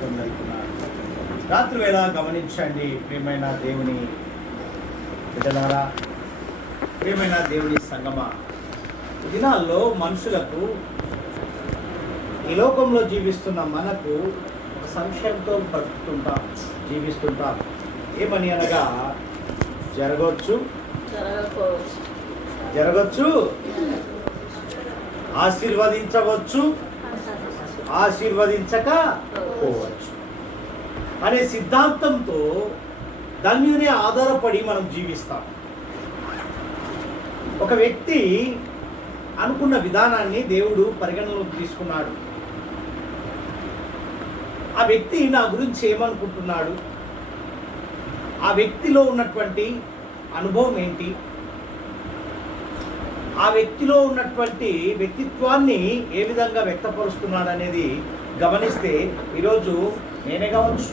తీసుకొని వెళ్తున్నారు. రాత్రి వేళ గమనించండి ప్రియమైన దేవుని బిడ్డలారా, ప్రియమైన దేవుని సంగమా. ఈ దినాల్లో మనుషులకు, ఈ లోకంలో జీవిస్తున్న మనకు ఒక సంశయంతో బ్రతుకుతుంటాం, జీవిస్తుంటాం. ఏమని అనగా జరగవచ్చు, ఆశీర్వదించవచ్చు, ఆశీర్వదించకపోవచ్చు అనే సిద్ధాంతంతో దాని మీదనే ఆధారపడి మనం జీవిస్తాం. ఒక వ్యక్తి అనుకున్న విధానాన్ని దేవుడు పరిగణలోకి తీసుకున్నాడు. ఆ వ్యక్తి నా గురించి ఏమనుకుంటున్నాడు, ఆ వ్యక్తిలో ఉన్నటువంటి అనుభవం ఏంటి, ఆ వ్యక్తిలో ఉన్నటువంటి వ్యక్తిత్వాన్ని ఏ విధంగా వ్యక్తపరుస్తున్నాడు అనేది గమనిస్తే ఈరోజు నేనే కావచ్చు,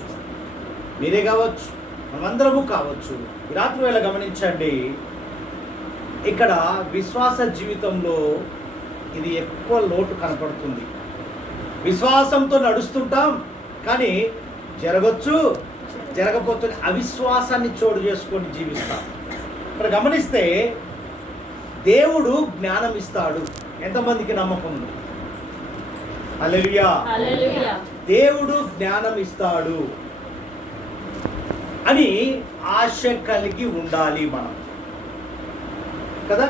మీరే కావచ్చు, మనమందరము కావచ్చు. ఈ రాత్రి వేళ గమనించండి, ఇక్కడ విశ్వాస జీవితంలో ఇది ఎక్కువ లోటు కనపడుతుంది. విశ్వాసంతో నడుస్తుంటాం, కానీ జరగచ్చు, జరగకపోతే అవిశ్వాసాన్ని చోటు చేసుకొని జీవిస్తాం. ఇక్కడ గమనిస్తే దేవుడు జ్ఞానం ఇస్తాడు. ఎంతమందికి నమ్మకం ఉంది? హల్లెలూయా. దేవుడు జ్ఞానం ఇస్తాడు అని ఆశ కలిగి ఉండాలి మనం కదా.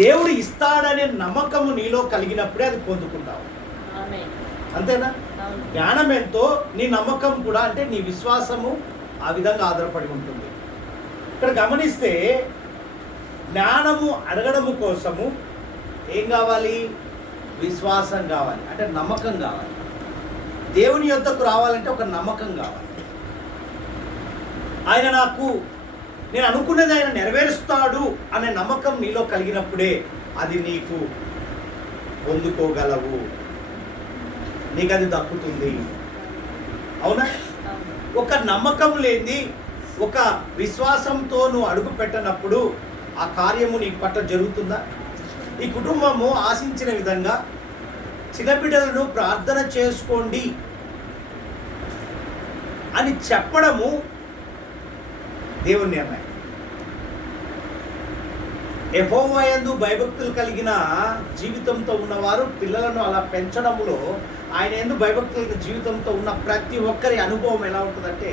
దేవుడు ఇస్తాడనే నమ్మకము నీలో కలిగినప్పుడే అది పొందుకుంటావు. అంతేనా? జ్ఞానం ఎంతో నీ నమ్మకం కూడా, అంటే నీ విశ్వాసము ఆ విధంగా ఆధారపడి ఉంటుంది. ఇక్కడ గమనిస్తే జ్ఞానము అడగడము కోసము ఏం కావాలి? విశ్వాసం కావాలి, అంటే నమ్మకం కావాలి. దేవుని యొద్దకు రావాలంటే ఒక నమ్మకం కావాలి. నేను అనుకున్నది ఆయన నెరవేరుస్తాడు అనే నమ్మకం నీలో కలిగినప్పుడే అది నీకు పొందుకోగలవు, నీకు అది దక్కుతుంది. అవునా? ఒక నమ్మకం లేని, ఒక విశ్వాసంతో నువ్వు అడుగు పెట్టనప్పుడు ఆ కార్యము నీ పట్ల జరుగుతుందా? ఈ కుటుంబము ఆశించిన విధంగా చిన్నబిడ్డలను ప్రార్థన చేసుకోండి అని చెప్పడము దేవుని నిర్ణయం. యెహోవా యందు భయభక్తులు కలిగిన జీవితంతో ఉన్నవారు పిల్లలను అలా పెంచడంలో, ఆయన యందు భయభక్తుల జీవితంతో ఉన్న ప్రతి ఒక్కరి అనుభవం ఎలా ఉంటుందంటే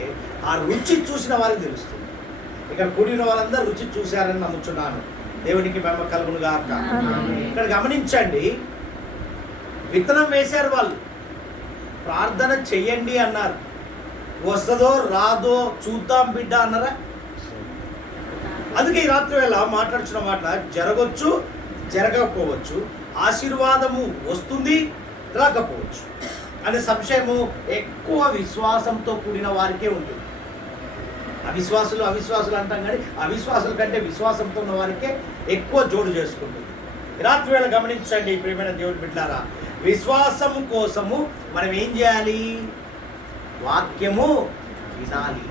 ఆ రుచి చూసిన వారికి తెలుస్తుంది. ఇక్కడ కూడిన వాళ్ళందరూ రుచి చూశారని నమ్ముచున్నాను. దేవునికి మహిమ కలుగును గాక. ఇక్కడ గమనించండి, విత్తనం వేశారు వాళ్ళు, ప్రార్థన చెయ్యండి అన్నారు. వస్తుందో రాదో చూద్దాం బిడ్డ అన్నారా? అందుకే ఈ రాత్రి వేళ మాట్లాడుచున్న మాట జరగవచ్చు, జరగకపోవచ్చు, ఆశీర్వాదము వస్తుంది, రాకపోవచ్చు అనే సంశయము ఎక్కువ విశ్వాసంతో కూడిన వారికే ఉంటుంది. అవిశ్వాసులు అంటాం, కానీ అవిశ్వాసుల కంటే విశ్వాసంతో ఉన్న వారికే ఎక్కువ జోడు చేసుకుంటుంది. రాత్రి వేళ గమనించండి ప్రియమైన దేవుని బిడ్డలారా, విశ్వాసము కోసము మనం ఏం చేయాలి? వాక్యము వినాలి,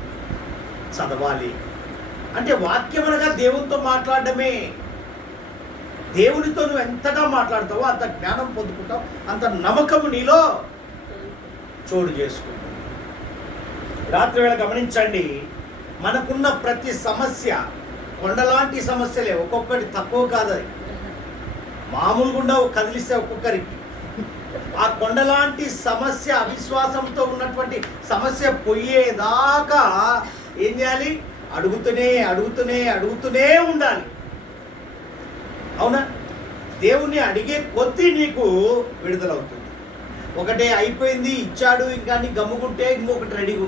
చదవాలి. అంటే వాక్యం అనగా దేవునితో మాట్లాడడమే. దేవునితో నువ్వు ఎంతగా మాట్లాడతావో అంత జ్ఞానం పొందుకుంటావు, అంత నమ్మకము నీలో చోటు చేసుకుంటావు. రాత్రి వేళ గమనించండి, మనకున్న ప్రతి సమస్య కొండలాంటి సమస్యలే. ఒక్కొక్కటి తక్కువ కాదు, అది మామూలుగా ఉండవు, కదిలిస్తే ఒక్కొక్కరికి. ఆ కొండలాంటి సమస్య, అవిశ్వాసంతో ఉన్నటువంటి సమస్య పోయేదాకా ఏం చేయాలి? అడుగుతూనే ఉండాలి. అవునా? దేవుణ్ణి అడిగే కొద్దీ నీకు విడుదలవుతుంది. ఒకటే అయిపోయింది ఇచ్చాడు ఇంకా నీ గమ్ముకుంటే ఇంకొకటి రెడీగా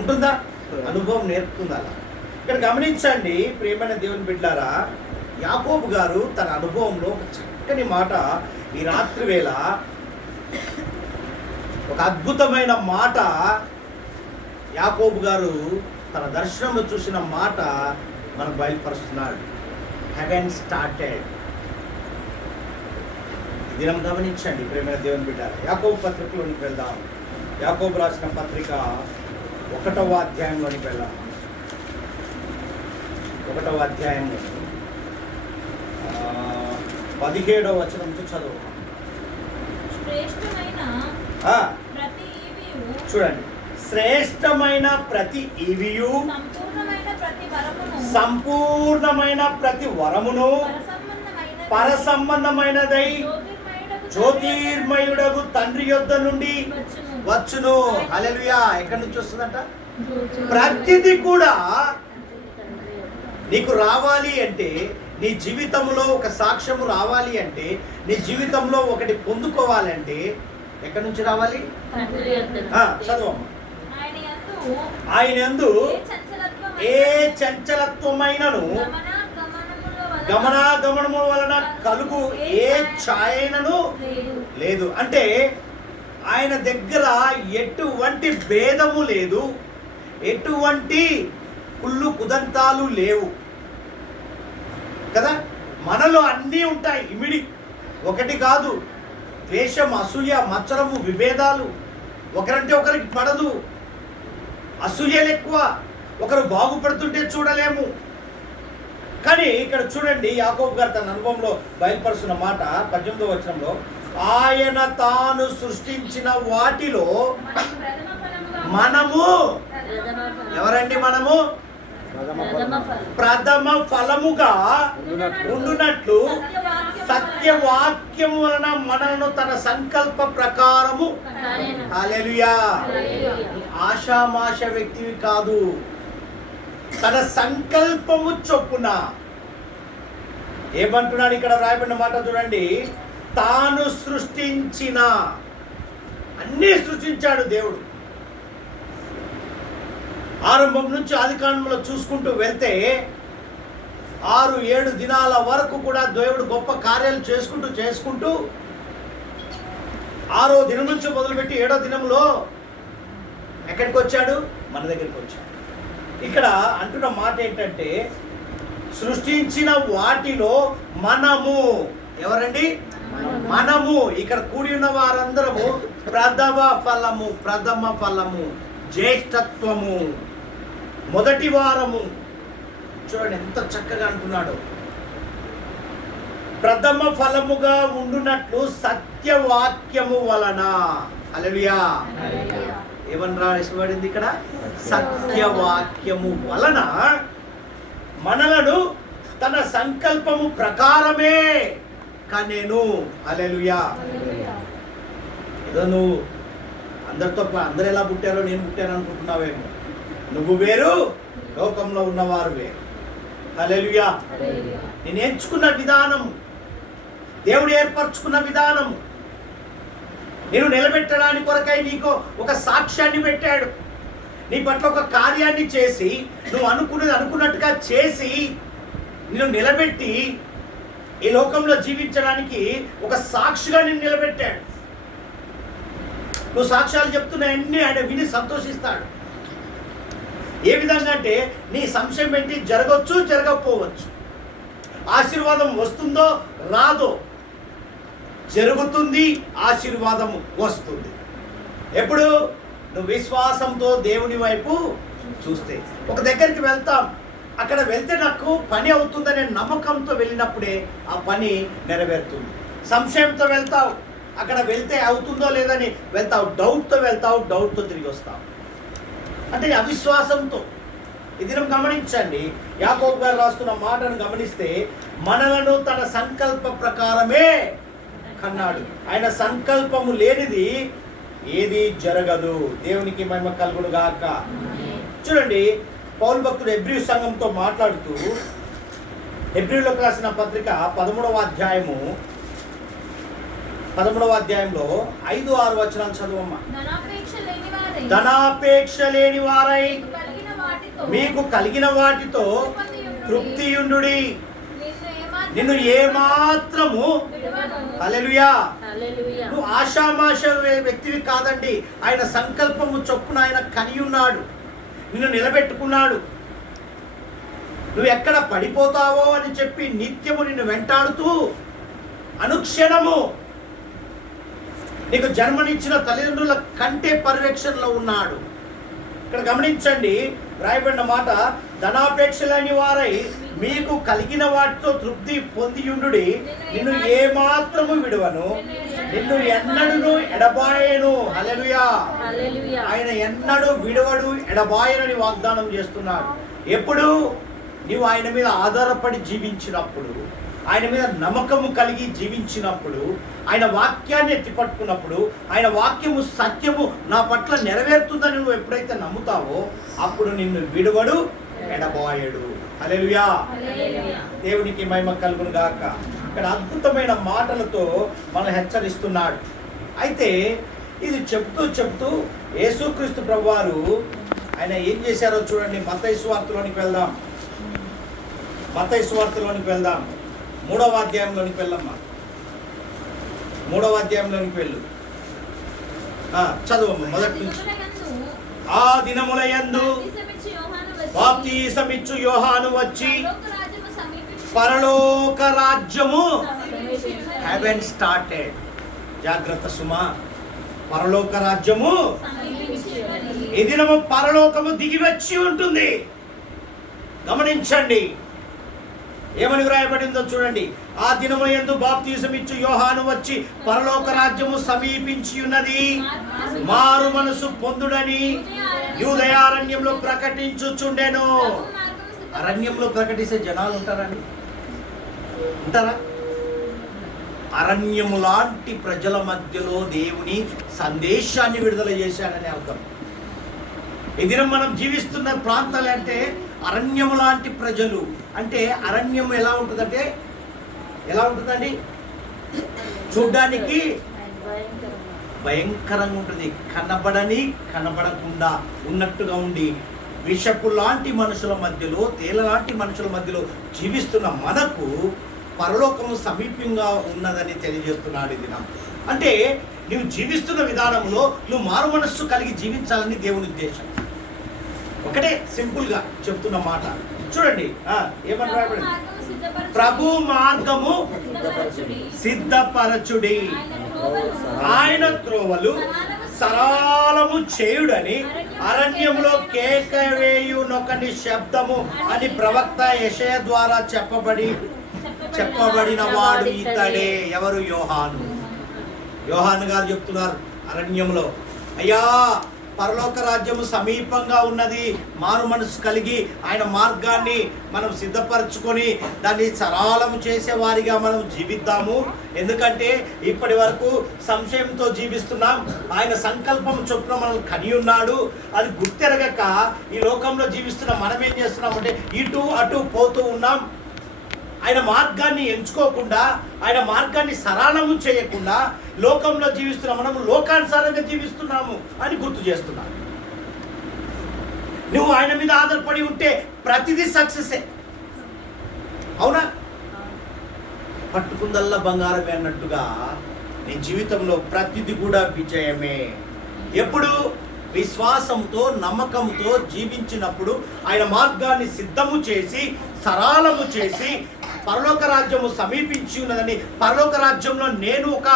ఉంటుందా? అనుభవం నేర్పుతుంది అలా. ఇక్కడ గమనించండి ప్రియమైన దేవుని బిడ్డలారా, యాకోబు గారు తన అనుభవంలో ఒక చక్కని మాట ఈ రాత్రి వేళ, ఒక అద్భుతమైన మాట యాకోబు గారు తన దర్శనంలో చూసిన మాట మనకు బయలుపరుస్తున్నాడు. Haven started. దినం గమనించండి ప్రియమైన దేవుని బిడ్డ, యాకోబు పత్రికలోనికి వెళ్దాం. యాకోబు రాసిన పత్రిక 1వ అధ్యాయంలోనికి వెళ్దాం. 1వ అధ్యాయంలో 17వ వచనం నుంచి చదువు. శ్రేష్టమైన చూడండి, శ్రేష్టమైన ప్రతి ఈవియు, సంపూర్ణమైన ప్రతి వరమును, పరసంబంధమైనదై జ్యోతిర్మయుడగు తండ్రి యొద్ద నుండి వచ్చును. హల్లెలూయా. ఎక్కడి నుంచి వస్తుందంట? ప్రతిది కూడా నీకు రావాలి అంటే, నీ జీవితంలో ఒక సాక్ష్యము రావాలి అంటే, నీ జీవితంలో ఒకటి పొందుకోవాలంటే ఎక్కడి నుంచి రావాలి? చదువు. ఆయన యందు ఏ చంచలత్వమైనను గమనాగమనము వలన కలుగు ఏ ఛాయనను లేదు. అంటే ఆయన దగ్గర ఎటువంటి భేదము లేదు, ఎటువంటి కుళ్ళు కుదంతాలు లేవు కదా. మనలో అన్నీ ఉంటాయి, ఇమిడి ఒకటి కాదు. ద్వేషం, అసూయ, మత్సరము, విభేదాలు, ఒకరంటే ఒకరికి పడదు, అసూయలు ఎక్కువ, ఒకరు బాగుపడుతుంటే చూడలేము. కానీ ఇక్కడ చూడండి, యాకోబు గారు తన అనుభవంలో బయలుపరుస్తున్న మాట 18వ వచనంలో, ఆయన తాను సృష్టించిన వాటిలో మనము, ఎవరండి మనము? ప్రథమ ఫలముగా ఉండునట్లు సత్యవాక్యము వలన మనలను తన సంకల్ప ప్రకారము. హల్లెలూయా. ఆషామాష వ్యక్తివి కాదు, తన సంకల్పము చొప్పున. ఏమంటున్నాడు ఇక్కడ రాయబడిన మాట చూడండి, తాను సృష్టించిన, అన్నీ సృష్టించాడు దేవుడు. ఆరంభం నుంచి ఆదికాండంలో చూసుకుంటూ వెళ్తే 6-7 దినాల వరకు కూడా దేవుడు గొప్ప కార్యాలు చేసుకుంటూ 6వ దినం నుంచి మొదలుపెట్టి 7వ దినంలో ఎక్కడికి వచ్చాడు? మన దగ్గరికి వచ్చాడు. ఇక్కడ అంటున్న మాట ఏంటంటే, సృష్టించిన వాటిలో మనము, ఎవరండి? మనము. ఇక్కడ కూడి ఉన్న వారందరము ప్రథమ ఫలము, జ్యేష్ఠత్వము, మొదటి వారము. చూడండి ఎంత చక్కగా అంటున్నాడు. ప్రథమ ఫలముగా ఉండునట్లు సత్యవాక్యము వలన. హల్లెలూయా. ఏమన్నా రాయబడింది ఇక్కడ? సత్యవాక్యము వలన మనలను తన సంకల్పము ప్రకారమే కనెను. హల్లెలూయా. ఏదో నువ్వు అందరు ఎలా పుట్టారో నేను పుట్టాను అనుకుంటున్నావేమో. నువ్వు వేరు, లోకంలో ఉన్నవారు వేరు. హల్లెలూయా. నేను ఎంచుకున్న విధానం, దేవుడు ఏర్పరచుకున్న విధానం, నేను నిలబెట్టడానికి కొరకై నీకు ఒక సాక్ష్యాన్ని పెట్టాడు. నీ పట్ల ఒక కార్యాన్ని చేసి, నువ్వు అనుకున్నట్టుగా చేసి నిన్ను నిలబెట్టి ఈ లోకంలో జీవించడానికి ఒక సాక్షిగా నిన్ను నిలబెట్టాడు. నువ్వు సాక్ష్యాలు చెప్తున్నాయన్నీ ఆయన విని సంతోషిస్తాడు. ఏ విధంగా అంటే, నీ సంశయం ఏంటి? జరగవచ్చు, జరగకపోవచ్చు. ఆశీర్వాదం వస్తుందో రాదో, జరుగుతుంది, ఆశీర్వాదం వస్తుంది. ఎప్పుడు? నువ్వు విశ్వాసంతో దేవుని వైపు చూస్తే. ఒక దగ్గరికి వెళ్తాం, అక్కడ వెళ్తే నాకు పని అవుతుందనే నమ్మకంతో వెళ్ళినప్పుడే ఆ పని నెరవేరుతుంది. సంశయంతో వెళ్తావు, అక్కడ వెళ్తే అవుతుందో లేదని వెళ్తావు, డౌట్తో వెళ్తావు, డౌట్తో తిరిగి వస్తావు. అంటే అవిశ్వాసంతో. ఇది గమనించండి, యాకోబు గారు రాస్తున్న మాటను గమనిస్తే, మనలను తన సంకల్ప ప్రకారమే కన్నాడు. ఆయన సంకల్పము లేనిది ఏది జరగదు. దేవునికి మహిమ కలుగును గాక. చూడండి, పౌలు భక్తుడు హెబ్రీ సంఘంతో మాట్లాడుతూ, హెబ్రీలకు రాసిన పత్రిక 13వ అధ్యాయంలో 5-6 వచనాలు చదువమ్మా. ధనాపేక్ష లేని వారై మీకు కలిగిన వాటితో తృప్తియుండుడి, నిన్ను ఏమాత్రము. హల్లెలూయా. నువ్వు ఆషామాష వ్యక్తివి కాదండి. ఆయన సంకల్పము చొప్పున ఆయన కనియున్నాడు, నిన్ను నిలబెట్టుకున్నాడు. నువ్వు ఎక్కడ పడిపోతావో అని చెప్పి నిత్యము నిన్ను వెంటాడుతూ అనుక్షణము నీకు జన్మనిచ్చిన తల్లిదండ్రుల కంటే పర్యవేక్షణలో ఉన్నాడు. ఇక్కడ గమనించండి, రాయబడిన మాట, ధనాపేక్ష లేని వారై మీకు కలిగిన వాటితో తృప్తి పొందియుండుడి. నిన్ను ఏమాత్రము విడువను, నిన్ను ఎన్నడూ ఎడబాయను. హల్లెలూయా. ఆయన ఎన్నడూ విడవడు, ఎడబాయనని వాగ్దానం చేస్తున్నాడు. ఎప్పుడు నీవు ఆయన మీద ఆధారపడి జీవించినప్పుడు, ఆయన మీద నమ్మకము కలిగి జీవించినప్పుడు, ఆయన వాక్యాన్ని ఎత్తిపట్టుకున్నప్పుడు, ఆయన వాక్యము సత్యము నా పట్ల నెరవేరుతుందని నువ్వు ఎప్పుడైతే నమ్ముతావో అప్పుడు నిన్ను విడువడు, ఎడబాయడు. హల్లెలూయా. దేవునికి మహిమ కలుగును గాక. ఇక్కడ అద్భుతమైన మాటలతో మనం హెచ్చరిస్తున్నాడు. అయితే ఇది చెప్తూ యేసుక్రీస్తు ప్రభువారు ఆయన ఏం చేశారో చూడండి. మత్తయి సువార్తలోనికి వెళ్దాం. మత్తయి సువార్తలోనికి వెళ్దాం. 3వ అధ్యాయంలోనికి వెళ్ళమ్మా. 3వ అధ్యాయంలోనికి వెళ్ళు. చదువమ్మా మొదటి నుంచి. ఆ దినముల యందు బాప్తిసమిచ్చు యోహాను వచ్చి పరలోక రాజ్యము హ్యావెన్ స్టార్టెడ్. జాగ్రత్త సుమా, పరలోక రాజ్యము ఈ దినము పరలోకము దిగి వచ్చి ఉంటుంది. గమనించండి ఏమని వ్రాయబడిందో చూడండి. ఆ దినము యందు బాప్తిసమిచ్చు యోహాను వచ్చి పరలోక రాజ్యము సమీపించి ఉన్నది, మారు మనసు పొందుడని యూదయారణ్యంలో ప్రకటించుచుండెను. అరణ్యంలో ప్రకటిస్తే జనాలు ఉంటారండి? ఉంటారా? అరణ్యము లాంటి ప్రజల మధ్యలో దేవుని సందేశాన్ని విడుదల చేశాడని అర్థం. ఈ దినం మనం జీవిస్తున్న ప్రాంతాలు అంటే అరణ్యము లాంటి ప్రజలు. అంటే అరణ్యం ఎలా ఉంటుందంటే, ఎలా ఉంటుందండి? చూడ్డానికి భయంకరంగా ఉంటుంది. కనబడకుండా ఉన్నట్టుగా ఉండి విషపు లాంటి మనుషుల మధ్యలో, తేల లాంటి మనుషుల మధ్యలో జీవిస్తున్న మనకు పరలోకము సమీపంగా ఉన్నదని తెలియజేస్తున్నాడు ఈ దినం. అంటే నువ్వు జీవిస్తున్న విధానంలో నువ్వు మారు మనస్సు కలిగి జీవించాలని దేవుని ఉద్దేశం. ఒకటే సింపుల్గా చెప్తున్న మాట చూడండి. ఏమన్నా ప్రభు మార్గము సిద్ధపరచుడి, ఆయన త్రోవలు సరళము చేయుడని అరణ్యంలో కేక వేయునొకని శబ్దము అని ప్రవక్త యెషయా ద్వారా చెప్పబడిన వాడు ఇతడే. ఎవరు? యోహాను. యోహాను గారు చెప్తున్నారు అరణ్యంలో, అయ్యా పరలోక రాజ్యము సమీపంగా ఉన్నది, మారు మనసు కలిగి ఆయన మార్గాన్ని మనం సిద్ధపరచుకొని దాన్ని సరళము చేసేవారిగా మనం జీవిద్దాము. ఎందుకంటే ఇప్పటి వరకు సంశయంతో జీవిస్తున్నాం. ఆయన సంకల్పం చొప్పున మనం కని ఉన్నాడు. అది గుర్తెరగక ఈ లోకంలో జీవిస్తున్న మనం ఏం చేస్తున్నామంటే ఇటు అటు పోతూ ఉన్నాం. ఆయన మార్గాన్ని ఎంచుకోకుండా, ఆయన మార్గాన్ని సరళము చేయకుండా లోకంలో జీవిస్తున్న మనము లోకానుసారంగా జీవిస్తున్నాము అని గుర్తు చేస్తున్నాను. నువ్వు ఆయన మీద ఆధారపడి ఉంటే ప్రతిదీ సక్సెసే. అవునా? పట్టుకుందల్లా బంగారమే అన్నట్టుగా నీ జీవితంలో ప్రతిదీ కూడా విజయమే. ఎప్పుడు? విశ్వాసంతో, నమ్మకంతో జీవించినప్పుడు, ఆయన మార్గాన్ని సిద్ధము చేసి సరళము చేసి పరలోక రాజ్యము సమీపించి ఉన్నదని, పరలోక రాజ్యంలో నేను ఒక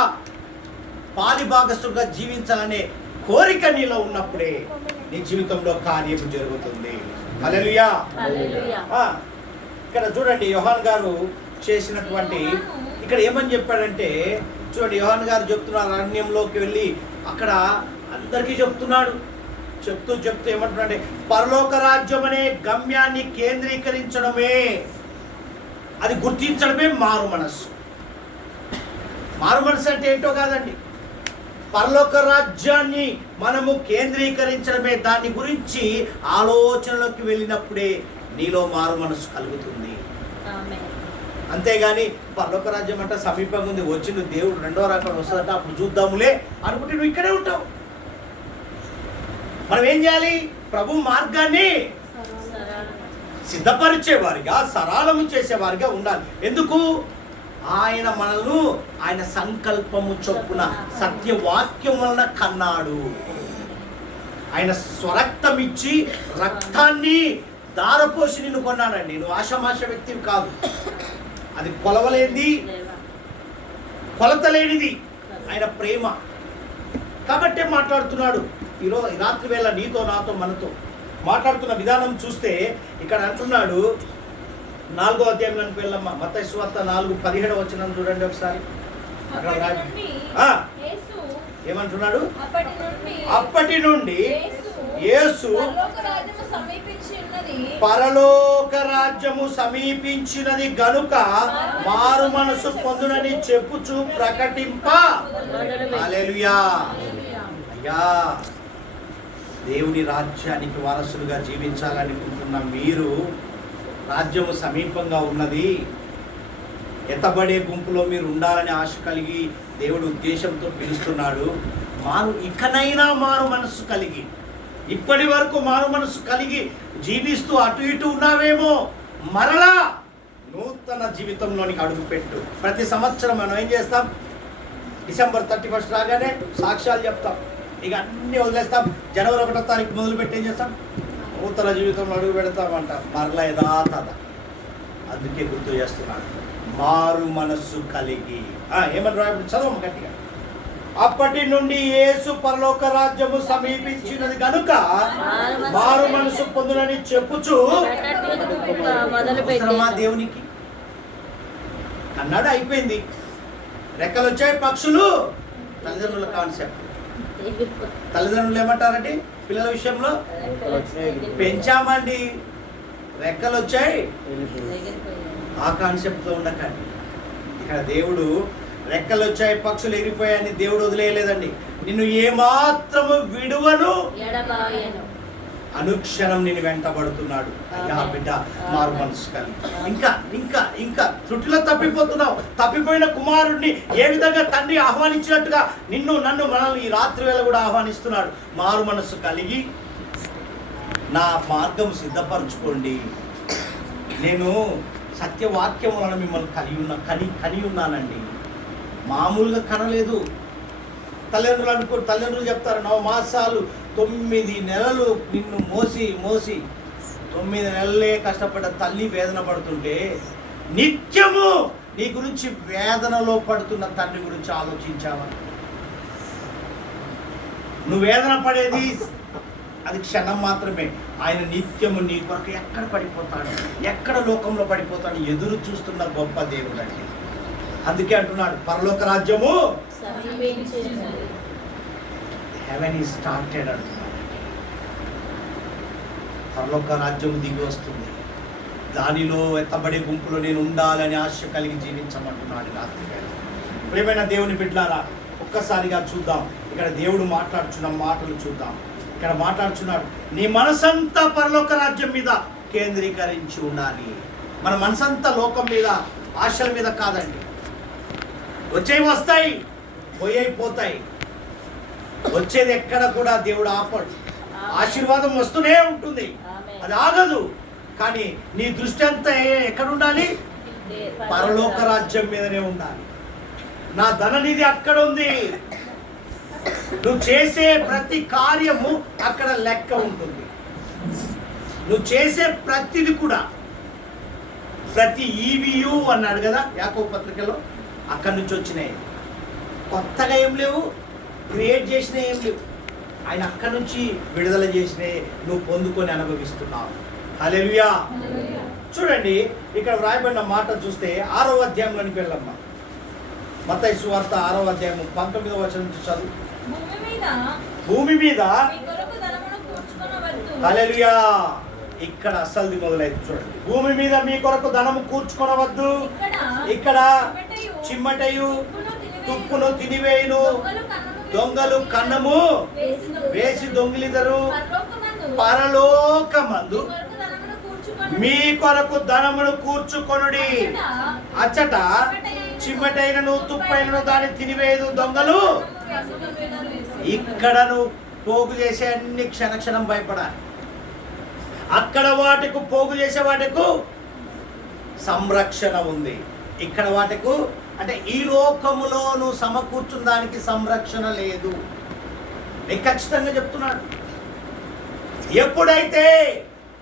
పాలిభాగస్తుడిగా జీవించాలనే కోరిక నీలో ఉన్నప్పుడే నీ జీవితంలో కార్యము జరుగుతుంది. హల్లెలూయా. ఇక్కడ చూడండి యోహాన్ గారు చేసినటువంటి, ఇక్కడ ఏమని చెప్పాడంటే చూడండి, యోహాన్ గారు చెప్తున్నారు అరణ్యంలోకి వెళ్ళి అక్కడ అందరికీ చెప్తున్నాడు. చెప్తూ ఏమంటున్నాడంటే పరలోక రాజ్యం అనే గమ్యాన్ని కేంద్రీకరించడమే, అది గుర్తించడమే మారు మనస్సు. మారు మనస్సు అంటే ఏంటో కాదండి, పరలోక రాజ్యాన్ని మనము కేంద్రీకరించడమే. దాని గురించి ఆలోచనలోకి వెళ్ళినప్పుడే నీలో మారు మనస్సు కలుగుతుంది. అంతేగాని పరలోక రాజ్యం అంటే సమీపంగా ఉంది, వచ్చి నువ్వు దేవుడు రెండో రకం వస్తుందంటే అప్పుడు చూద్దాములే అనుకుంటే నువ్వు ఇక్కడే ఉంటావు. మనం ఏం చేయాలి? ప్రభు మార్గాన్ని సిద్ధపరిచేవారిగా, సరళము చేసేవారిగా ఉండాలి. ఎందుకు? ఆయన మనల్ని ఆయన సంకల్పము చొప్పున సత్యవాక్యం వలన కన్నాడు. ఆయన స్వరక్తం ఇచ్చి రక్తాన్ని దారపోసి నిన్ను కొన్నాడండి. నువ్వు ఆషామాష వ్యక్తివి కాదు. అది కొలవలేనిది, కొలతలేనిది ఆయన ప్రేమ. కాబట్టే మాట్లాడుతున్నాడు ఈరోజు రాత్రి వేళ నీతో, నాతో, మనతో. మాట్లాడుతున్న విధానం చూస్తే ఇక్కడ అంటున్నాడు 4వ అధ్యాయంలోకి వెళ్ళమ్మా. మత్తయి సువార్త 4:17 వచనం చూడండి ఒకసారి. అక్కడ ఏమంటున్నాడు? అప్పటి నుండి యేసు పరలోక రాజ్యము సమీపించినది గనుక మారు మనసు పొందునని చెప్పుచు ప్రకటింప. హల్లెలూయా. అయ్యా, దేవుని రాజ్యానికి వారసులుగా జీవించాలనుకుంటున్న మీరు, రాజ్యము సమీపంగా ఉన్నది, ఎత్తబడే గుంపులో మీరు ఉండాలని ఆశ కలిగి దేవుడు ఉద్దేశంతో పిలుస్తున్నాడు. ఇకనైనా మారు మనస్సు కలిగి, ఇప్పటి వరకు మారు మనస్సు కలిగి జీవిస్తూ అటు ఇటు ఉన్నావేమో, మరలా నూతన జీవితంలోనికి అడుగుపెట్టు. ప్రతి సంవత్సరం మనం ఏం చేస్తాం? డిసెంబర్ 31 రాగానే సాక్ష్యాలు చెప్తాం, ఇక అన్నీ వదిలేస్తాం. జనవరి 1వ తారీఖు మొదలుపెట్టి ఏం చేస్తాం? నూతన జీవితంలో అడుగు పెడతామంట. మరలా యథాతథ. అందుకే గుర్తు చేస్తున్నాడు, మారు మనస్సు కలిగి. ఏమని రాయబడి చదవము గట్టిగా. అప్పటి నుండి యేసు పరలోక రాజ్యము సమీపించినది కనుక మారు మనసు పొందునని చెప్పుచు మా దేవునికి అన్నాడు. అయిపోయింది. రెక్కలు వచ్చాయి, పక్షులు. తల్లిదండ్రుల కాన్సెప్ట్. తల్లిదండ్రులు ఏమంటారండి పిల్లల విషయంలో? పెంచామండి, రెక్కలు వచ్చాయి. ఆ కాన్సెప్ట్తో ఉండకండి. ఇక్కడ దేవుడు రెక్కలు వచ్చాయి, పక్షులు ఎగిరిపోయాయని దేవుడు వదిలేయలేదండి. నిన్ను ఏమాత్రము విడువను, అనుక్షణం నేను వెంటబడుతున్నాడు. అయ్యా బిడ్డ, మారు మనసు కలిగి. ఇంకా ఇంకా ఇంకా త్రుటిలో తప్పిపోతున్నావు. తప్పిపోయిన కుమారుడిని ఏ విధంగా తండ్రి ఆహ్వానించినట్టుగా నిన్ను నన్ను మనల్ని ఈ రాత్రి వేళ కూడా ఆహ్వానిస్తున్నాడు. మారు మనసు కలిగి నా మార్గం సిద్ధపరచుకోండి. నేను సత్యవాక్యం వలన మిమ్మల్ని కని ఉన్నానండి. మామూలుగా కనలేదు. తల్లిదండ్రులు చెప్తారు, 9 మాసాలు 9 నెలలు నిన్ను మోసి 9 నెలలే కష్టపడ్డ తల్లి వేదన పడుతుంటే, నిత్యము నీ గురించి వేదనలో పడుతున్న తండ్రి గురించి ఆలోచించావా? నువ్వు వేదన పడేది అది క్షణం మాత్రమే. ఆయన నిత్యము నీ కొరకు ఎక్కడ పడిపోతాడు, ఎక్కడ లోకంలో పడిపోతాడు ఎదురు చూస్తున్న గొప్ప దేవుడు అండి. అందుకే అంటున్నాడు, పరలోక రాజ్యము హెవెన్ ఈజ్ స్టార్టెడ్ అంటున్నాడు. పరలోక రాజ్యము దిగి వస్తుంది. దానిలో ఎత్తబడే గుంపులో నేను ఉండాలని ఆశ కలిగి జీవించమంటున్నాడు రాత్రి వేళ. ప్రియమైన దేవుని బిడ్డలారా, ఒక్కసారిగా చూద్దాం. ఇక్కడ దేవుడు మాట్లాడుచున్న మాటలు చూద్దాం. ఇక్కడ మాట్లాడుచున్నాడు, నీ మనసంతా పరలోక రాజ్యం మీద కేంద్రీకరించి ఉండాలి. మన మనసంతా లోకం మీద, ఆశల మీద కాదండి. వచ్చేవి వస్తాయి, పోతాయి. వచ్చేది ఎక్కడ కూడా దేవుడు ఆపడు. ఆశీర్వాదం వస్తూనే ఉంటుంది, అది ఆగదు. కానీ నీ దృష్టి అంతా ఎక్కడ ఉండాలి? పరలోక రాజ్యం మీదనే ఉండాలి. నా ధననిధి అక్కడ ఉంది. నువ్వు చేసే ప్రతి కార్యము అక్కడ లెక్క ఉంటుంది. నువ్వు చేసే ప్రతిది కూడా, ప్రతి ఈవియు అన్నాడు కదా యాకోబు పత్రికలో, అక్కడి నుంచి వచ్చినాయి. కొత్తగా ఏం లేవు, క్రియేట్ చేసినవి ఏం లేవు. ఆయన అక్కడి నుంచి విడుదల చేసినవి నువ్వు పొందుకొని అనుభవిస్తున్నావు. హల్లెలూయా. చూడండి, ఇక్కడ వ్రాయబడిన మాట చూస్తే 6వ అధ్యాయంలోనికి వెళ్ళమ్మా. మత్తయి సువార్త 6వ అధ్యాయం 19వ వచనం నుంచి చదువు. భూమి మీద హల్లెలూయా. ఇక్కడ అసలుది మొదలైంది. చూడండి, భూమి మీద మీ కొరకు ధనము కూర్చుకొనవద్దు. ఇక్కడ చిమ్మటయు తుప్పును తినివేయును, దొంగలు కన్నము వేసి దొంగిలిదరు. పరలోకమందు మీ కొరకు ధనమును కూర్చుకొనుడి. అచ్చట చిమ్మటైనను తుప్పైనను దాన్ని తినివేయదు, దొంగలు. ఇక్కడ నువ్వు పోగు చేసే అన్ని క్షణక్షణం భయపడాలి. అక్కడ వాటికి పోగు చేసే వాటికు సంరక్షణ ఉంది. ఇక్కడ వాటికు అంటే ఈ లోకములో నువ్వు సమకూర్చున్న దానికి సంరక్షణ లేదు. నేను ఖచ్చితంగా చెప్తున్నాను. ఎప్పుడైతే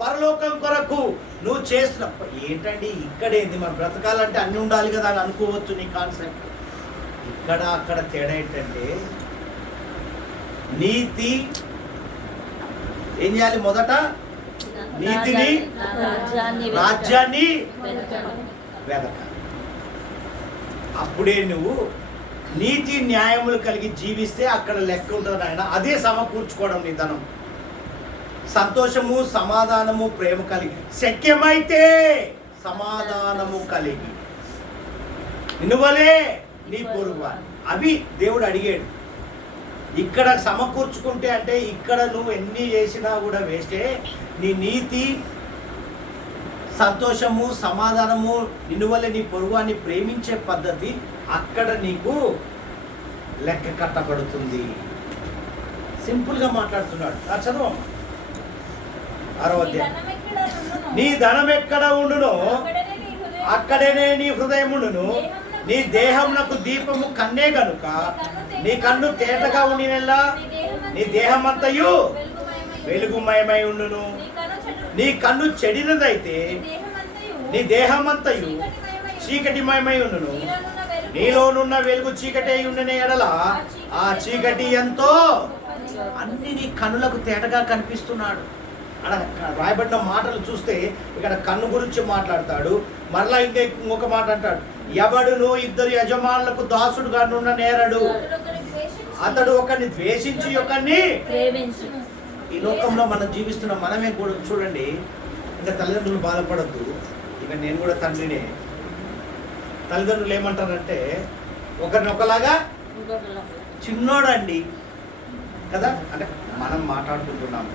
పరలోకం కొరకు నువ్వు చేస్తున్నప్పుడు, ఏంటండి ఇక్కడేంది, మన బ్రతకాలంటే అన్నీ ఉండాలి కదా అని అనుకోవచ్చు నీ కాన్సెప్ట్. ఇక్కడ అక్కడ తేడా ఏంటంటే, నీతి ఏం చేయాలి? మొదట నీతిని రాజ్యాన్ని వెదక. అప్పుడే నువ్వు నీతి న్యాయములు కలిగి జీవిస్తే అక్కడ లెక్క ఉంటుంది ఆయన. అదే సమకూర్చుకోవడం నీ ధనం. సంతోషము సమాధానము ప్రేమ కలిగి, శక్యమైతే సమాధానము కలిగి నిన్నువలే నీ పొరుగువారు. అవి దేవుడు అడిగాడు. ఇక్కడ సమకూర్చుకుంటే అంటే ఇక్కడ నువ్వు ఎన్ని చేసినా కూడా వేస్తే నీ నీతి సంతోషము సమాధానము నిన్నువలే నీ పొరుగువాన్ని ప్రేమించే పద్ధతి అక్కడ నీకు లెక్క కట్టబడుతుంది. సింపుల్గా మాట్లాడుతున్నాడు. చదువు 6వ అధ్యాయం. నీ ధనం ఎక్కడ ఉండునో అక్కడనే నీ హృదయం ఉండును. నీ దేహమునకు దీపము కన్నే గనుక నీ కన్ను తేటగా ఉండినెల్లా నీ దేహమంతయు వెలుగుమయమై ఉండును. నీ కన్ను చెడినదైతే నీ దేహమంతయు చీకటిమయమై ఉండును. నీలోనున్న వెలుగు చీకటి అయి ఉండనే ఎడల ఆ చీకటి ఎంతో. అన్ని నీ కన్నులకు తేటగా కనిపిస్తున్నాడు. అక్కడ రాయబడిన మాటలు చూస్తే ఇక్కడ కన్ను గురించి మాట్లాడతాడు. మరలా ఇంకొక మాట అంటాడు, ఎవడును ఇద్దరు యజమానులకు దాసుడుగా నుండ నేరడు. అతడు ఒకరిని ద్వేషించి ఒకరిని ప్రేమించు. ఈ లోకంలో మనం జీవిస్తున్న మనమే కూడా చూడండి. ఇంకా తల్లిదండ్రులు బాధపడద్దు. ఇక నేను కూడా తండ్రినే. తల్లిదండ్రులు ఏమంటారంటే ఒకరిని ఒకలాగా చిన్నోడండి కదా, అంటే మనం మాట్లాడుకుంటున్నాము.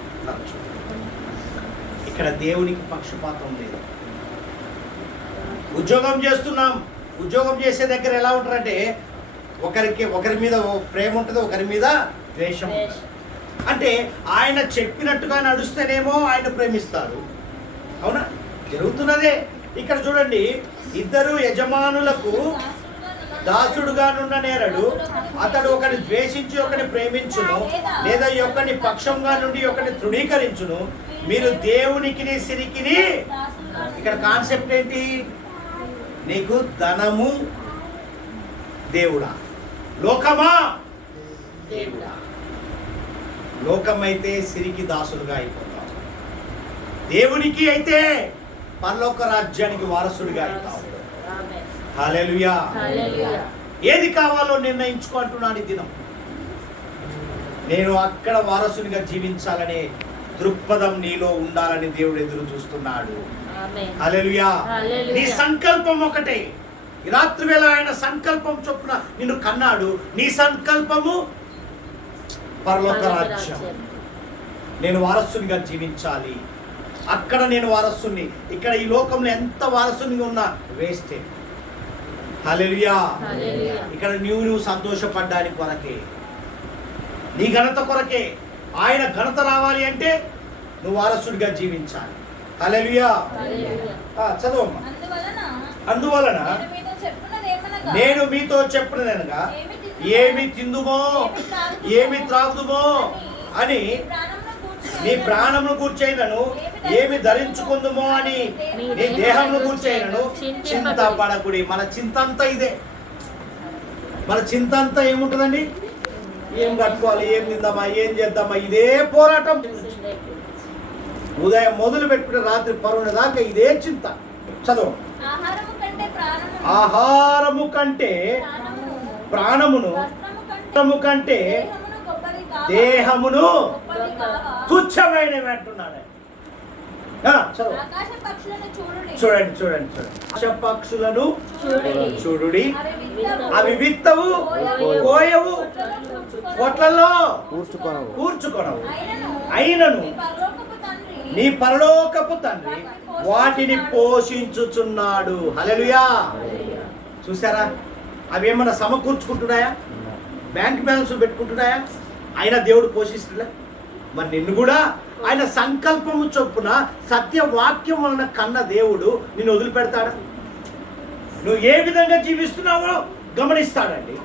ఇక్కడ దేవునికి పక్షపాతం లేదు. ఉద్యోగం చేస్తున్నాం. ఉద్యోగం చేసే దగ్గర ఎలా ఉంటారంటే ఒకరి మీద ప్రేమ ఉంటుంది, ఒకరి మీద ద్వేషం ఉంటుంది. అంటే ఆయన చెప్పినట్టుగా నడుస్తేనేమో ఆయన ప్రేమిస్తారు. అవునా? జరుగుతున్నదే. ఇక్కడ చూడండి, ఇద్దరు యజమానులకు దాసుడుగా నుండ నేరడు. అతడు ఒకరిని ద్వేషించి ఒకరిని ప్రేమించును, లేదా ఒకరిని పక్షంగా నుండి ఒకరిని తృణీకరించును. మీరు దేవునికి సిరికిని. ఇక్కడ కాన్సెప్ట్ ఏంటి? నీకు ధనము దేవుడా, లోకమా దేవుడా. లోకమైతే సిరికి దాసుడుగా అయిపోతావు, దేవునికి అయితే పరలోక రాజ్యానికి వారసుడిగా అవుతావు. హల్లెలూయా. ఏది కావాలో నిర్ణయించుకుంటున్నాను ఈ దినం. నేను అక్కడ వారసునిగా జీవించాలనే దృక్పథం నీలో ఉండాలని దేవుడు ఎదురు చూస్తున్నాడు. హల్లెలూయా. నీ సంకల్పం ఒకటే. ఈ రాత్రి వేళ ఆయన సంకల్పం చొప్పున నిన్ను కన్నాడు. నీ సంకల్పము పరలోక రాజ్యం. నేను వారసునిగా జీవించాలి. అక్కడ నేను వారసుని. ఇక్కడ ఈ లోకంలో ఎంత వారసునిగా ఉన్నా వేస్టే. హల్లెలూయా. ఇక్కడ నువ్వు సంతోషపడ్డానికి కొరకే, నీ ఘనత కొరకే. ఆయన ఘనత రావాలి అంటే నువ్వు వారసుడిగా జీవించాలి. హల్లెలూయా. చదవమ్మా. అందువలన నేను మీతో చెప్పినదనగా ఏమి తిందుమో ఏమి త్రాగుదుమో అని నీ ప్రాణమును కూర్చైనను, ఏమి ధరించుకుందుమో అని నీ దేహమును కూర్చైనను చింతపడకుడి. మన చింత అంతా ఇదే. మన చింత అంతా ఏముంటుందండి? ఏం కట్టుకోవాలి, ఏం తిందామా, ఏం చేద్దామా, ఇదే పోరాటం. ఉదయం మొదలు పెట్టుకుని రాత్రి పరుణ దాకా ఇదే చింత. చదువు. ఆహారము కంటే ప్రాణమును, కంటే దేహమును తుచ్చమైనవి అంటున్నాడు. చూడండి చూడండి చూడండి. పక్షులను చూడుడి, అవి విత్తవు, కోయవు, కొట్లలో కూర్చుకొనవు, అయినను నీ పరలోకపు తండ్రి వాటిని పోషించుచున్నాడు. హల్లెలూయా. చూసారా? అవి ఏమన్నా సమకూర్చుకుంటున్నాయా? Bank balance పెట్టుకుంటున్నాయా? అయినా దేవుడు పోషిస్తున్నా. మరి నిన్ను కూడా ఆయన సంకల్పము చొప్పున సత్యవాక్యం వలన కన్న దేవుడు నిన్ను వదిలిపెడతాడా? నువ్వు ఏ విధంగా జీవిస్తున్నావో గమనిస్తాడండి.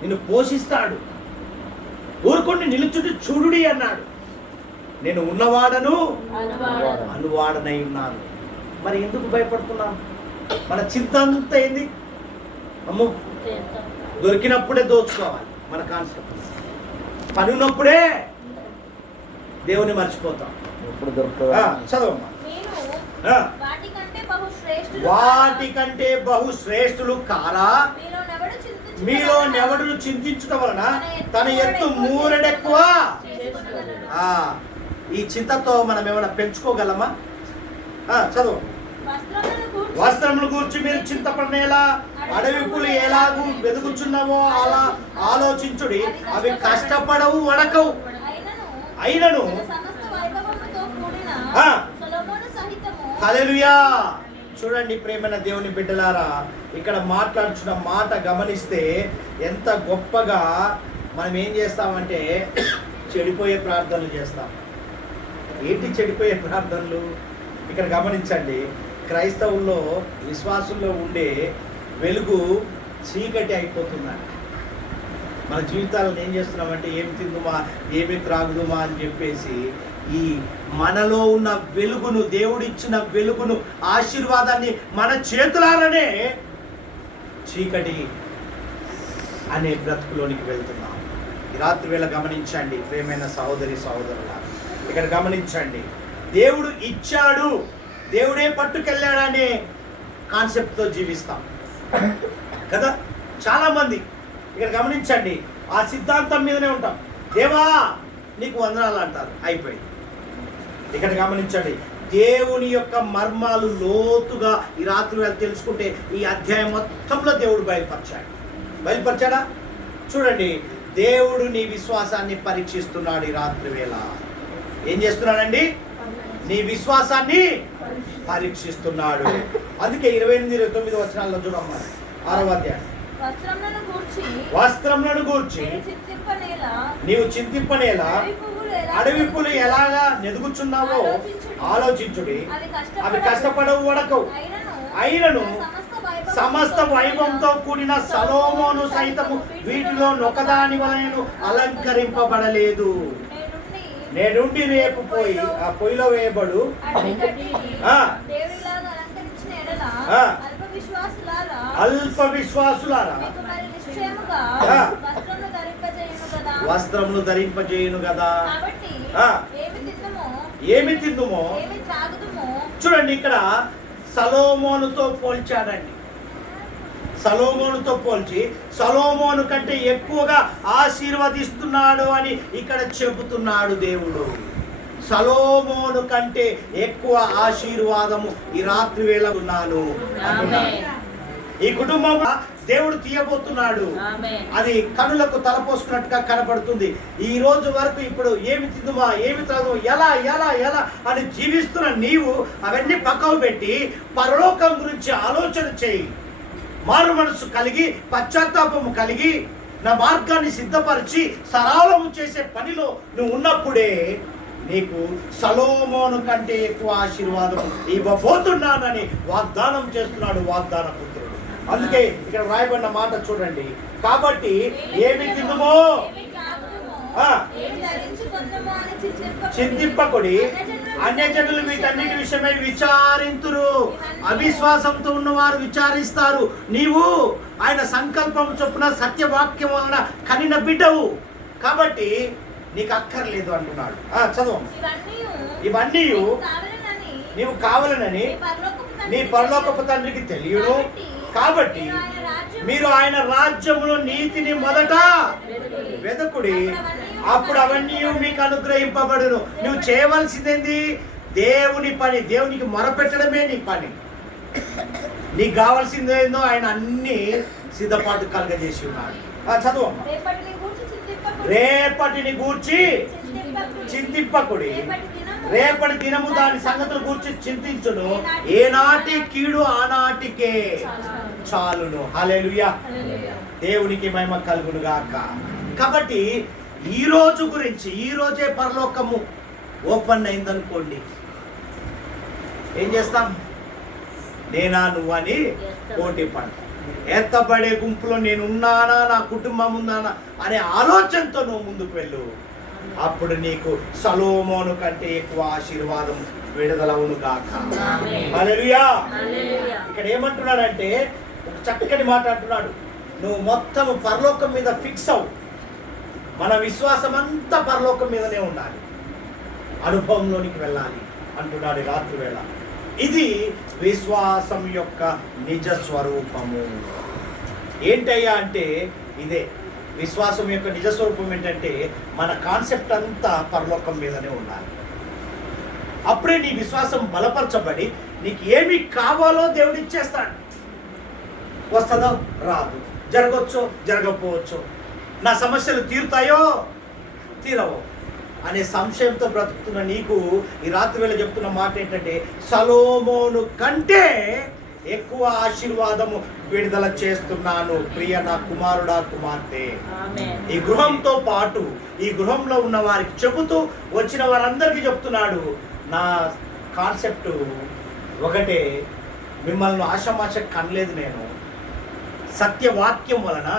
నిన్ను పోషిస్తాడు. ఊరుకొని నిలుచుండి చూడుడి అన్నాడు. నేను ఉన్నవాడను అనువాడనై ఉన్నాను. మరి ఎందుకు భయపడుతున్నాను? మన చింత అంతా ఏంది? అమ్మో, దొరికినప్పుడే దోచుకోవాలి. మన కాన్సెప్ట్. పని ఉన్నప్పుడే దేవుని మర్చిపోతాం. ఎప్పుడు దొరుకుతుందా? చదవమ్మా. మీరు వాటికంటే బహు శ్రేష్ఠులు కారా, మీలో నెవడు చింతించడం వలన తన ఎత్తు మూరెడెక్కువ. ఈ చింతతో మనం ఏమైనా పెంచుకోగలమా? చదువు. వస్త్రములు గూర్చి మీరు చింతపడనేలా, అడవి పులి ఎలాగూ వెతుకుచున్నావో అలా ఆలోచించుడి. అవి కష్టపడవు, వడకవు. అయినను హల్లెలూయా. చూడండి ప్రేమైన దేవుని బిడ్డలారా, ఇక్కడ మాట్లాడుచున్న మాట గమనిస్తే ఎంత గొప్పగా మనం ఏం చేస్తామంటే చెడిపోయే ప్రార్థనలు చేస్తాం. ఏంటి చెడిపోయే ప్రార్థనలు? ఇక్కడ గమనించండి, క్రైస్తవుల్లో విశ్వాసుల్లో ఉండే వెలుగు చీకటి అయిపోతుందండి. మన జీవితాలను ఏం చేస్తున్నామంటే ఏమి తిందుమా, ఏమి త్రాగుదుమా అని చెప్పేసి ఈ మనలో ఉన్న వెలుగును, దేవుడిచ్చిన వెలుగును, ఆశీర్వాదాన్ని మన చేతులారనే చీకటి అనే బ్రతుకులోనికి వెళ్తున్నాం. ఈ రాత్రి వేళ గమనించండి ప్రేమైన సహోదరి సహోదరుల, ఇక్కడ గమనించండి, దేవుడు ఇచ్చాడు, దేవుడే పట్టుకెళ్ళాడనే కాన్సెప్ట్తో జీవిస్తాం కదా చాలామంది. ఇక్కడ గమనించండి, ఆ సిద్ధాంతం మీదనే ఉంటాం. దేవా నీకు వందనాలు అంటారు, అయిపోయింది. ఇక్కడ గమనించండి, దేవుని యొక్క మర్మాలు లోతుగా ఈ రాత్రి వేళ తెలుసుకుంటే ఈ అధ్యాయం మొత్తంలో దేవుడు బయలుపరిచాడా? చూడండి, దేవుడు నీ విశ్వాసాన్ని పరీక్షిస్తున్నాడు. ఈ రాత్రి వేళ ఏం చేస్తున్నాడండి? నీ విశ్వాసాన్ని పరీక్షిస్తున్నాడు. అందుకే 28-29 వచనాల్లో చూడమ్మా, 6వ అధ్యాయం. వస్త్రములను గూర్చి నీవు చింతింపనేలా, అడవి పులి ఎలాగా నెదుగుచున్నావో ఆలోచించుడి. అవి కష్టపడవు, వడకవు. అయినను సమస్త వైభవంతో కూడిన సొలొమోను సైతము వీటిలో నొకదాని వలనను అలంకరింపబడలేదు. నేనుండి రేపు పొయ్యిలో వేయబడు. అల్ప విశ్వాసులారా, వస్త్రములు ధరింపజేయును కదా. ఏమి తిందుమో. చూడండి, ఇక్కడ సొలొమోనుతో పోల్చాడండి. సొలొమోనుతో పోల్చి సొలొమోను కంటే ఎక్కువగా ఆశీర్వదిస్తున్నాడు అని ఇక్కడ చెబుతున్నాడు దేవుడు. సొలొమోను కంటే ఎక్కువ ఆశీర్వాదము ఈ రాత్రి వేళ ఉన్నాను. ఈ కుటుంబం దేవుడు తీయబోతున్నాడు. అది కనులకు తలపోసుకున్నట్టుగా కనపడుతుంది. ఈ రోజు వరకు ఇప్పుడు ఏమి తిందుమా, ఏమి తాగు, ఎలా ఎలా ఎలా అని జీవిస్తున్న నీవు అవన్నీ పక్కకు పెట్టి పరలోకం గురించి ఆలోచన చేయి. మారు మనసు కలిగి, పశ్చాత్తాపము కలిగి, నా మార్గాన్ని సిద్ధపరిచి సరళము చేసే పనిలో నువ్వు ఉన్నప్పుడే నీకు సొలొమోను కంటే ఎక్కువ ఆశీర్వాదం ఇవ్వబోతున్నానని వాగ్దానం చేస్తున్నాడు వాగ్దాన పుత్రుడు. అందుకే ఇక్కడ రాయబడిన మాట చూడండి, కాబట్టి ఏమి తిందుమో చింతింపకుడి, అన్యజనులు వీటన్నిటి విషయమై విచారింతురు. అవిశ్వాసంతో ఉన్నవారు విచారిస్తారు. నీవు ఆయన సంకల్పం చొప్పున సత్యవాక్యం వలన కనిన బిడ్డవు కాబట్టి నీకు అక్కర్లేదు అంటున్నాడు. చదువు. ఇవన్నీ నీవు కావాలనని నీ పరలోకపు తండ్రికి తెలియను. కాబట్టి మీరు ఆయన రాజ్యమును నీతిని మొదట వెదకుడి, అప్పుడు అవన్నీ మీకు అనుగ్రహింపబడును. నువ్వు చేయవలసిందేంది? దేవుని పని, దేవునికి మొరపెట్టడమే నీ పని. నీకు కావాల్సిందేందో ఆయన అన్ని సిద్ధపాటు కలగజేసి ఉన్నాడు. చదువు. రేపటిని గూర్చి చింతింపకుడి, రేపటి దినము దాని సంగతుల గురించి చింతించును. ఏనాటి కీడు ఆనాటికే చాలును. హల్లెలూయా, దేవునికి మహిమ కలుగును గాక. కాబట్టి ఈ రోజు గురించి, ఈ రోజే పరలోకము ఓపెన్ అయిందనుకోండి, ఏం చేస్తాం? నేనా నువ్వు అని పోటీ పడతాం. ఎత్తబడే గుంపులో నేను ఉన్నానా, నా కుటుంబం ఉందానా అనే ఆలోచనతో నువ్వు ముందుకు వెళ్ళు. అప్పుడు నీకు సొలొమోను కంటే ఎక్కువ ఆశీర్వాదం విడుదలవును గాక. హల్లెలూయా. ఇక్కడ ఏమంటున్నాడంటే ఒక చక్కటి మాట అంటున్నాడు, నువ్వు మొత్తం పరలోకం మీద ఫిక్స్ అవు. మన విశ్వాసం అంతా పరలోకం మీదనే ఉండాలి. అనుభవంలోనికి వెళ్ళాలి అంటున్నాడు ఈ రాత్రి వేళ. ఇది విశ్వాసం యొక్క నిజ స్వరూపము. ఏంటయ్యా అంటే ఇదే విశ్వాసం యొక్క నిజ స్వరూపం. ఏంటంటే మన కాన్సెప్ట్ అంతా పరలోకం మీదనే ఉండాలి. అప్పుడే నీ విశ్వాసం బలపరచబడి నీకు ఏమి కావాలో దేవుడు ఇచ్చేస్తాడు. వస్తుందో రాదు, జరగచ్చో జరగకపోవచ్చు, నా సమస్యలు తీరుతాయో తీరవో అనే సంశయంతో బ్రతుకుతున్న నీకు ఈ రాత్రి వేళ చెప్తున్న మాట ఏంటంటే సొలొమోను కంటే ఎక్కువ ఆశీర్వాదము విడుదల చేస్తున్నాను ప్రియ నా కుమారుడా కుమార్తె. ఈ గృహంతో పాటు ఈ గృహంలో ఉన్న వారికి చెబుతూ వచ్చిన వారందరికీ చెప్తున్నాడు, నా కాన్సెప్ట్ ఒకటే, మిమ్మల్ని ఆషామాష కనలేదు, నేను సత్యవాక్యం వలన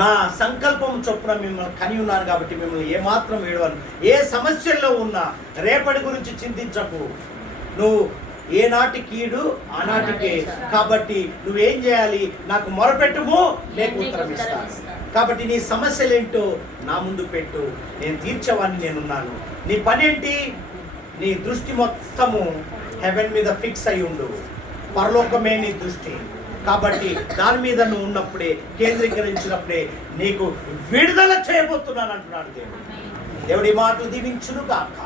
నా సంకల్పం చొప్పున మిమ్మల్ని కని ఉన్నాను కాబట్టి మిమ్మల్ని ఏమాత్రం ఏడవను. ఏ సమస్యల్లో ఉన్నా రేపటి గురించి చింతించకు, నువ్వు ఏనాటి కీడు ఆనాటికే. కాబట్టి నువ్వేం చేయాలి, నాకు మొరపెట్టుము, నీకు ఉత్తరం ఇస్తాను. కాబట్టి నీ సమస్యలేంటో నా ముందు పెట్టు, నేను తీర్చేవాడిని నేనున్నాను. నీ పని ఏంటి, నీ దృష్టి మొత్తము హెవెన్ మీద ఫిక్స్ అయి ఉండు, పరలోకమే నీ దృష్టి. కాబట్టి దాని మీద నువ్వు ఉన్నప్పుడే, కేంద్రీకరించినప్పుడే నీకు విడుదల చేయబోతున్నాను అంటున్నాడు దేవుడు. దేవుడి మాటలు దీవించును గాక.